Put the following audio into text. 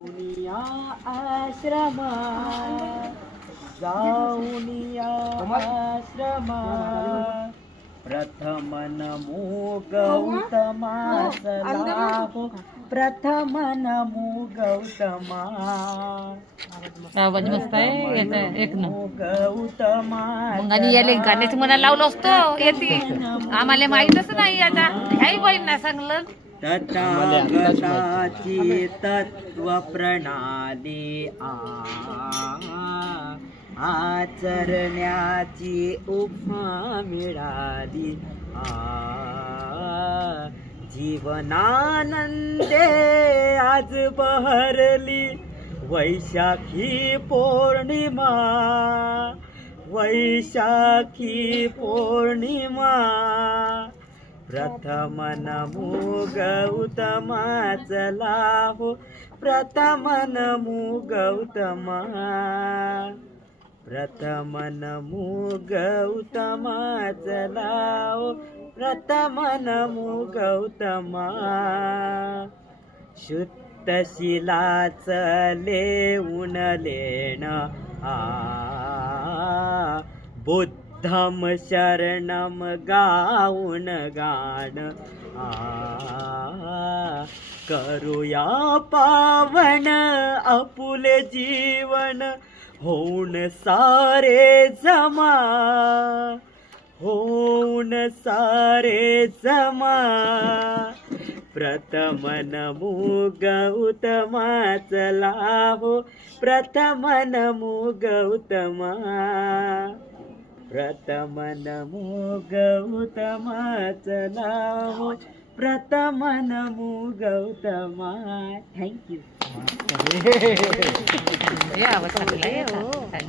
दुनिया आश्रमा जाऊनिया आश्रमा प्रथम नमो गौतमासला प्रथम नमो गौतमा आवाज मस्त आहे याचा एक न गौतमा मग आणि याला गाण्याचं म्हणा लावलं असतं येते आम्हाला माहीतच नाही आता काही बहीण ना सांगलं तथागताची तत्व प्रणाली आचरण्याची उपमा मिळाली जीवनानंदे आज बहरली वैशाखी पौर्णिमा वैशाखी पौर्णिमा प्रथम नमो गौतमा चला हो प्रथम नमो गौतमा प्रथम नमो गौतमा चला हो प्रथम नमो गौतमा शुद्ध शिलाच लेऊन लेण बुद्धम शरणम गाऊन गाण करूया पावन आपुले जीवन होऊन सारे जमा होऊन सारे जमा प्रथम नमो गौतमा चला हो प्रथम नमो गौतमा प्रथम नमो गौतमा चला हो प्रथम नमो गौतमा थँक्यू आवाज चांगला आहे.